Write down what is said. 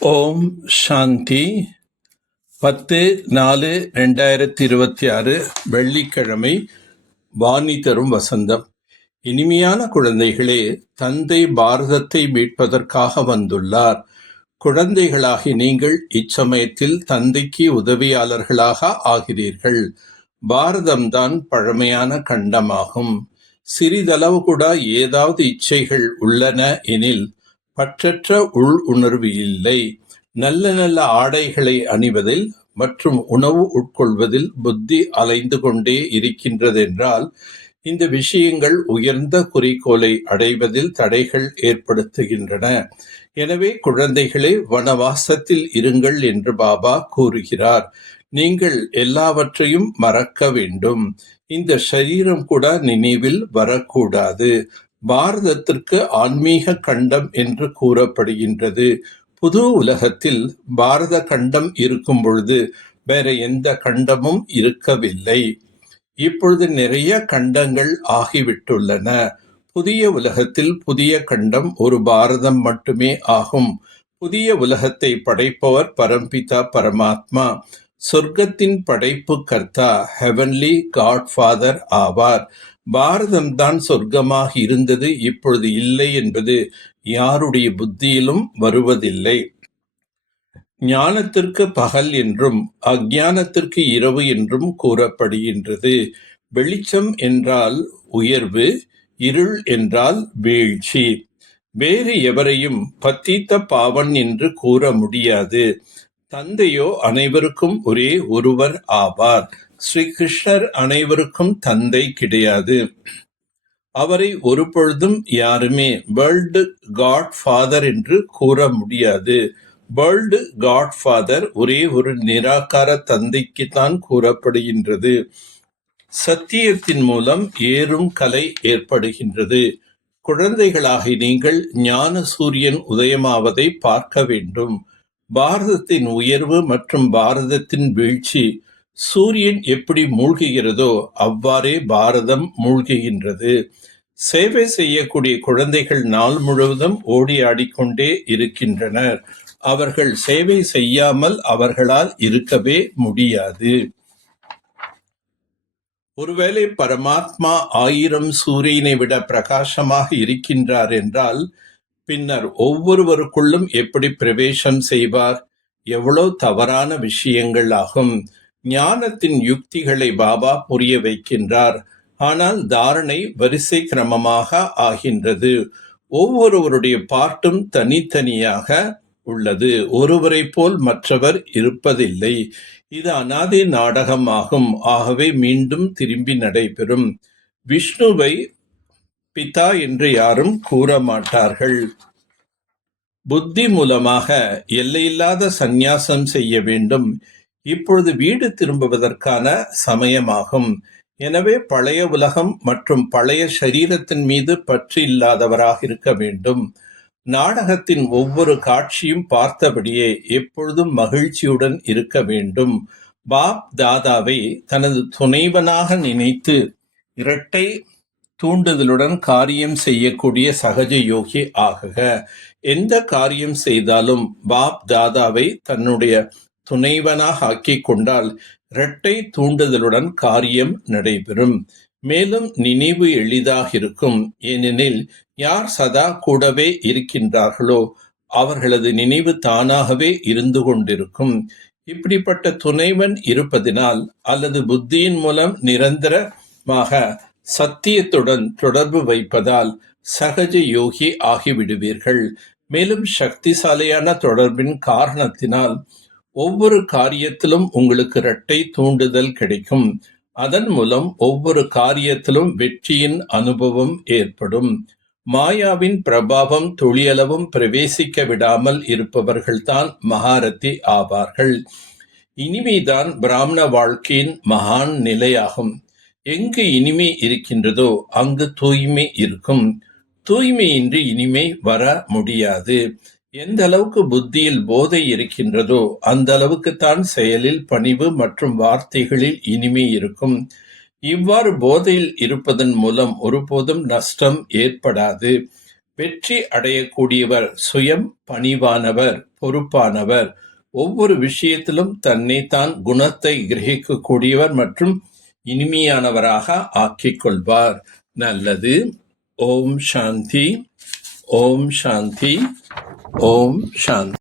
ஓம் சாந்தி. 10/4/2026 வெள்ளிக்கிழமை. வாணி தரும் வசந்தம். இனிமையான குழந்தைகளே, தந்தை பாரதத்தை மீட்பதற்காக வந்துள்ளார். குழந்தைகளாகி நீங்கள் இச்சமயத்தில் தந்தைக்கு உதவியாளர்களாக ஆகிறீர்கள். பாரதம்தான் பழமையான கண்டமாகும். சிறிதளவு கூட ஏதாவது இச்சைகள் உள்ளன எனில் பற்றற்ற உள் உணர்வு இல்லை. நல்ல நல்ல ஆடைகளை அணிவதில் மற்றும் உணவு உட்கொள்வதில் புத்தி அலைந்து கொண்டே இருக்கின்றதென்றால் இந்த விஷயங்கள் உயர்ந்த குறிக்கோளை அடைவதில் தடைகள் ஏற்படுத்துகின்றன. எனவே குழந்தைகளே, வனவாசத்தில் இருங்கள் என்று பாபா கூறுகிறார். நீங்கள் எல்லாவற்றையும் மறக்க வேண்டும். இந்த சரீரம் கூட நினைவில் வரக்கூடாது. பாரதத்திற்கு ஆன்மீக கண்டம் என்று கூறப்படுகின்றது. புது உலகத்தில் பாரத கண்டம் இருக்கும் பொழுது வேற எந்த கண்டமும் இருக்கவில்லை. இப்பொழுது நிறைய கண்டங்கள் ஆகிவிட்டுள்ளன. புதிய உலகத்தில் புதிய கண்டம் ஒரு பாரதம் மட்டுமே ஆகும். புதிய உலகத்தை படைப்பவர் பரம்பிதா பரமாத்மா. சொர்க்கத்தின் படைப்பு கர்த்தா ஹெவன்லி காட்ஃபாதர் ஆவார். பாரதம்தான் சொர்க்கமாக இருந்தது, இப்பொழுது இல்லை என்பது யாருடைய புத்தியிலும் வருவதில்லை. ஞானத்திற்கு பகல் என்றும் அஞ்ஞானத்திற்கு இரவு என்றும் கூறப்படுகின்றது. வெளிச்சம் என்றால் உயர்வு, இருள் என்றால் வீழ்ச்சி. வேறு எவரையும் பத்தீத்த பாவன் என்று கூற முடியாது. தந்தையோ அனைவருக்கும் ஒரே ஒருவர் ஆவார். ஸ்ரீ கிருஷ்ணர் அனைவருக்கும் தந்தை கிடையாது. அவரை ஒரு பொழுதும் யாருமே வேர்ல்டு காட் ஃபாதர் என்று கூற முடியாது. வேர்ல்டு காட் ஃபாதர் ஒரே ஒரு நிராகார தந்தைக்குத்தான் கூறப்படுகின்றது. சத்தியத்தின் மூலம் ஏறும் கலை ஏற்படுகின்றது. குழந்தைகளாகி நீங்கள் ஞான சூரியன் உதயமாவதை பார்க்க வேண்டும். பாரதத்தின் உயர்வு மற்றும் பாரதத்தின் வீழ்ச்சி. சூரியன் எப்படி மூழ்குகிறதோ அவ்வாறே பாரதம் மூழ்குகின்றது. சேவை செய்யக்கூடிய குழந்தைகள் நாள் முழுவதும் ஓடி ஆடிக்கொண்டே இருக்கின்றனர். அவர்கள் சேவை செய்யாமல் அவர்களால் இருக்கவே முடியாது. ஒருவேளை பரமாத்மா 1000 சூரியனை விட பிரகாசமாக இருக்கின்றார் என்றால் பின்னர் ஒவ்வொருவருக்குள்ளும் எப்படி பிரவேசம் செய்வார்? எவ்வளவு தவறான விஷயங்கள் ஆகும். ஞானத்தின் யுக்திகளை பாபா புரிய வைக்கின்றார். ஆனால் தாரணை வரிசை கிரமமாக ஆகின்றது. ஒவ்வொருவருடைய பாட்டும் தனித்தனியாக உள்ளது. ஒருவரை போல் மற்றவர் இருப்பதில்லை. இது அனாதி நாடகம் ஆகும். ஆகவே மீண்டும் திரும்பி நடைபெறும். விஷ்ணுவை பிதா என்று யாரும் கூற மாட்டார்கள். புத்தி மூலமாக எல்லையில்லாத சந்நியாசம் செய்ய வேண்டும். இப்பொழுது வீடு திரும்புவதற்கான சமயமாகும். எனவே பழைய உலகம் மற்றும் பழைய சரீரத்தின் மீது பற்று இல்லாதவராக இருக்க வேண்டும். நாடகத்தின் ஒவ்வொரு காட்சியும் பார்த்தபடியே எப்பொழுதும் மகிழ்ச்சியுடன் இருக்க வேண்டும். பாப் தாதாவை தனது துணைவனாக நினைத்து இரட்டை தூண்டுதலுடன் காரியம் செய்யக்கூடிய சகஜ யோகி ஆகுக. எந்த காரியம் செய்தாலும் பாப் தாதாவை தன்னுடைய துணைவனாக ஆக்கிக் கொண்டால் இரட்டை தூண்டுதலுடன் காரியம் நடைபெறும். மேலும் நினைவு எளிதாக இருக்கும். ஏனெனில் யார் சதா கூடவே இருக்கின்றார்களோ அவர்களது நினைவு தானாகவே இருந்து கொண்டிருக்கும். இப்படிப்பட்ட துணைவன் இருப்பதினால் அல்லது புத்தியின் மூலம் நிரந்தரமாக சத்தியத்துடன் தொடர்பு வைப்பதால் சகஜ யோகி ஆகிவிடுவீர்கள். மேலும் சக்திசாலியான தொடர்பின் காரணத்தினால் ஒவ்வொரு காரியத்திலும் உங்களுக்கு இரட்டை தூண்டுதல் கிடைக்கும். அதன் மூலம் ஒவ்வொரு காரியத்திலும் வெற்றியின் அனுபவம் ஏற்படும். மாயாவின் பிரபாவம் துளியளவும் பிரவேசிக்க விடாமல் இருப்பவர்கள்தான் மகாரதி ஆவார்கள். இனிமைதான் பிராமண வாழ்க்கையின் மகான் நிலையாகும். எங்கு இனிமை இருக்கின்றதோ அங்கு தூய்மை இருக்கும். தூய்மையின்றி இனிமை வர முடியாது. எந்த அளவுக்கு புத்தியில் போதை இருக்கின்றதோ அந்த அளவுக்குத்தான் செயலில் பணிவு மற்றும் வார்த்தைகளில் இனிமை இருக்கும். இவ்வாறு போதையில் இருப்பதன் மூலம் ஒருபோதும் நஷ்டம் ஏற்படாது. வெற்றி அடையக்கூடியவர் சுயம் பணிவானவர், பொறுப்பானவர், ஒவ்வொரு விஷயத்திலும் தன்னைத்தான் குணத்தை கிரகிக்கக்கூடியவர் மற்றும் இனிமையானவராக ஆக்கிக் கொள்வார். நல்லது. ஓம் சாந்தி, ஓம் சாந்தி, ஓம் சாந்தி.